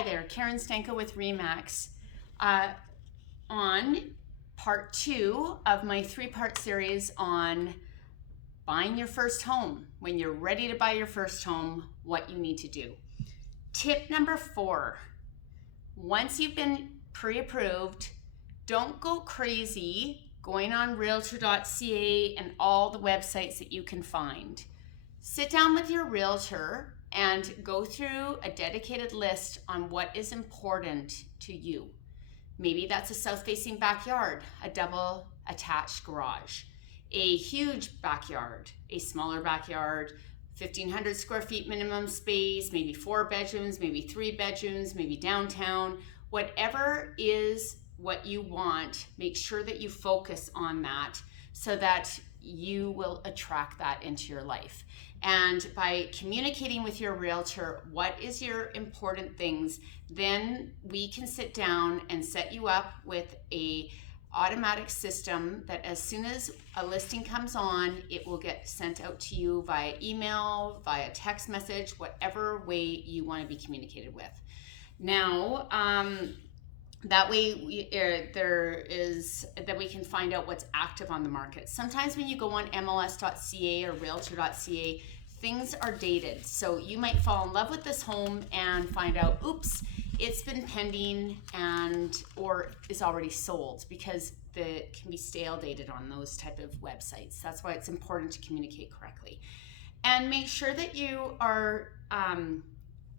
Hi there, Karen Stanko with RE/MAX on part 2 of my 3-part series on buying your first home. When you're ready to buy your first home, what you need to do. Tip number 4, once you've been pre-approved, don't go crazy going on Realtor.ca and all the websites that you can find. Sit down with your realtor and go through a dedicated list on what is important to you. Maybe that's a south-facing backyard, a double attached garage, a huge backyard, a smaller backyard, 1,500 square feet minimum space, maybe 4 bedrooms, maybe 3 bedrooms, maybe downtown. Whatever is what you want, make sure that you focus on that so that you will attract that into your life. And by communicating with your realtor what is your important things, then we can sit down and set you up with a automatic system that as soon as a listing comes on, it will get sent out to you via email, via text message, whatever way you want to be communicated with. Now, that way we can find out what's active on the market. Sometimes when you go on MLS.ca or Realtor.ca, things are dated. So you might fall in love with this home and find out, oops, it's been pending or is already sold, because it can be stale dated on those type of websites. That's why it's important to communicate correctly. And make sure that you are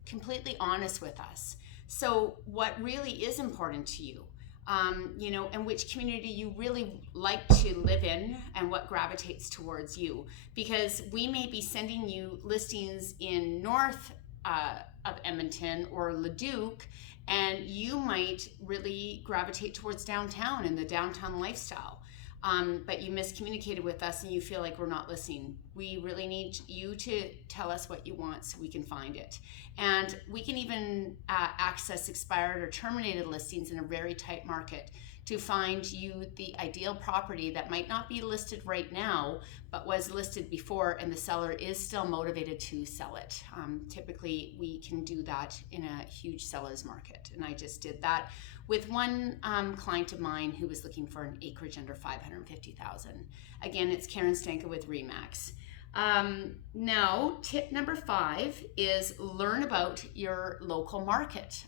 completely honest with us. So what really is important to you, and which community you really like to live in and what gravitates towards you. Because we may be sending you listings in north of Edmonton or Leduc, and you might really gravitate towards downtown and the downtown lifestyle. But you miscommunicated with us and you feel like we're not listening. We really need you to tell us what you want so we can find it. And we can even access expired or terminated listings in a very tight market to find you the ideal property that might not be listed right now, but was listed before and the seller is still motivated to sell it. Typically, we can do that in a huge seller's market. And I just did that with one client of mine who was looking for an acreage under $550,000. Again, it's Karen Stanko with RE/MAX. Now, tip number 5 is learn about your local market.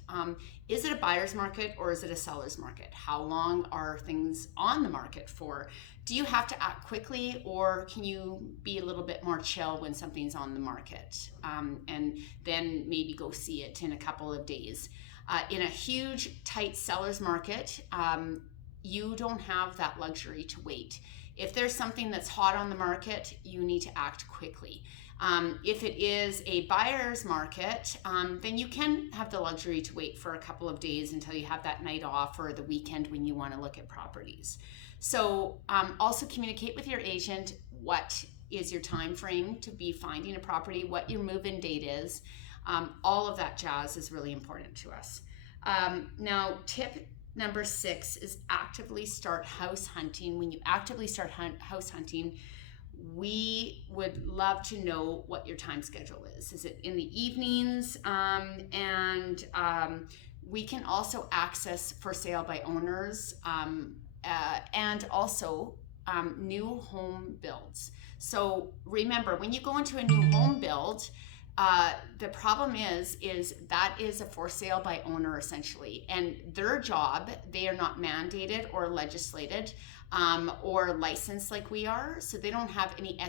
Is it a buyer's market or is it a seller's market? How long are things on the market for? Do you have to act quickly, or can you be a little bit more chill when something's on the market and then maybe go see it in a couple of days? In a huge, tight seller's market, you don't have that luxury to wait. If there's something that's hot on the market, you need to act quickly. If it is a buyer's market, then you can have the luxury to wait for a couple of days until you have that night off or the weekend when you want to look at properties. So also communicate with your agent what is your time frame to be finding a property, what your move-in date is. All of that jazz is really important to us. Now, tip number 6 is actively start house hunting. When you actively start house hunting, we would love to know what your time schedule is. Is it in the evenings? We can also access for sale by owners and also new home builds. So remember, when you go into a new home build, the problem is that is a for sale by owner essentially, and their job, they are not mandated or legislated or licensed like we are, so they don't have any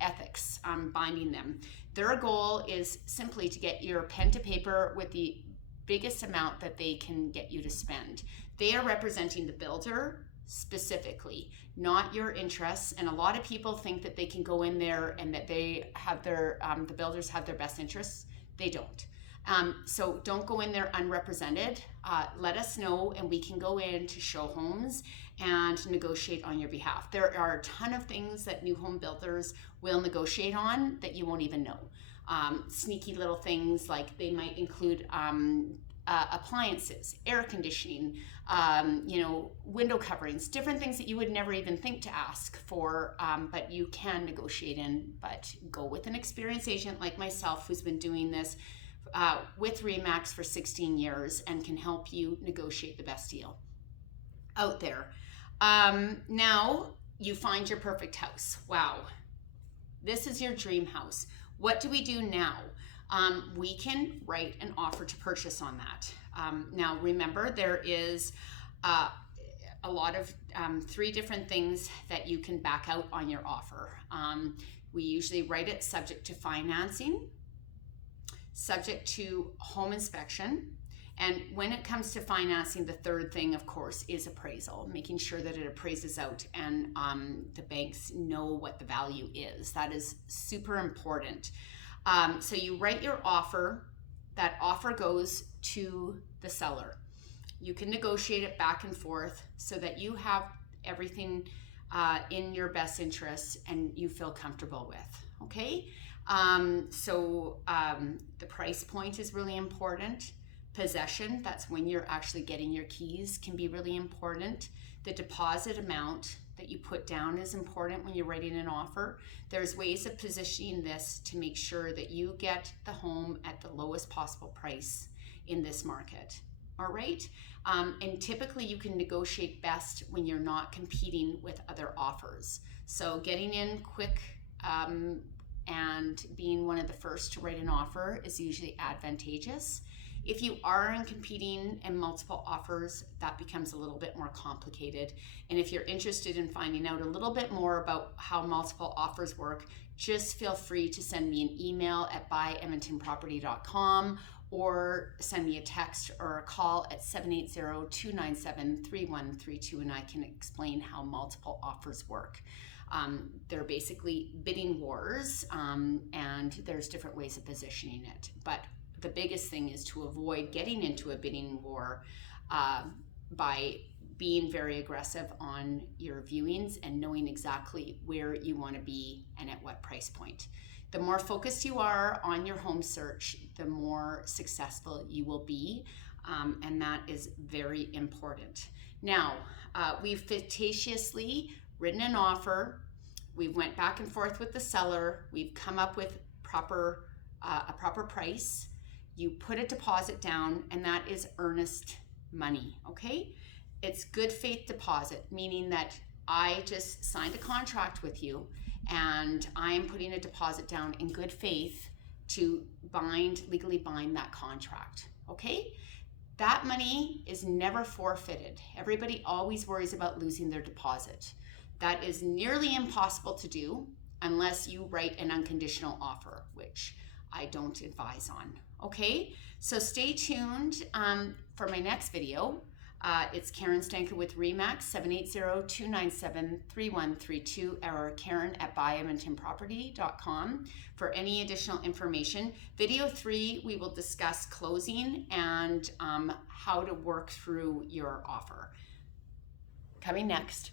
ethics binding them. Their goal is simply to get your pen to paper with the biggest amount that they can get you to spend. They are representing the builder specifically, not your interests. And a lot of people think that they can go in there and that they have their the builders have their best interests. They don't. So don't go in there unrepresented. Let us know and we can go in to show homes and negotiate on your behalf. There are a ton of things that new home builders will negotiate on that you won't even know. Sneaky little things like they might include appliances, air conditioning, window coverings, different things that you would never even think to ask for, but you can negotiate in. But go with an experienced agent like myself who's been doing this with RE/MAX for 16 years and can help you negotiate the best deal out there. Now you find your perfect house. Wow, this is your dream house. What do we do now? We can write an offer to purchase on that. Now remember, there is a lot of 3 different things that you can back out on your offer. We usually write it subject to financing, subject to home inspection, and when it comes to financing, the 3rd thing, of course, is appraisal, making sure that it appraises out and the banks know what the value is. That is super important. So you write your offer. That offer goes to the seller. You can negotiate it back and forth so that you have everything in your best interests and you feel comfortable with, okay? The price point is really important. Possession, that's when you're actually getting your keys, can be really important. The deposit amount that you put down is important when you're writing an offer. There's ways of positioning this to make sure that you get the home at the lowest possible price in this market. All right. And typically you can negotiate best when you're not competing with other offers. So getting in quick and being one of the first to write an offer is usually advantageous. If you are in competing in multiple offers, that becomes a little bit more complicated. And if you're interested in finding out a little bit more about how multiple offers work, just feel free to send me an email at buyedmontonproperty.com or send me a text or a call at 780-297-3132 and I can explain how multiple offers work. They're basically bidding wars and there's different ways of positioning it. But the biggest thing is to avoid getting into a bidding war by being very aggressive on your viewings and knowing exactly where you want to be and at what price point. The more focused you are on your home search, the more successful you will be, and that is very important. Now, we've fictitiously written an offer, we've went back and forth with the seller, we've come up with a proper price, you put a deposit down, and that is earnest money, okay? It's good faith deposit, meaning that I just signed a contract with you and I'm putting a deposit down in good faith to legally bind that contract, okay? That money is never forfeited. Everybody always worries about losing their deposit. That is nearly impossible to do unless you write an unconditional offer, which I don't advise on, okay? So stay tuned for my next video. It's Karen Stanka with RE/MAX, 780-297-3132, or Karen at buyedmontonproperty.com for any additional information. Video 3, we will discuss closing and how to work through your offer. Coming next.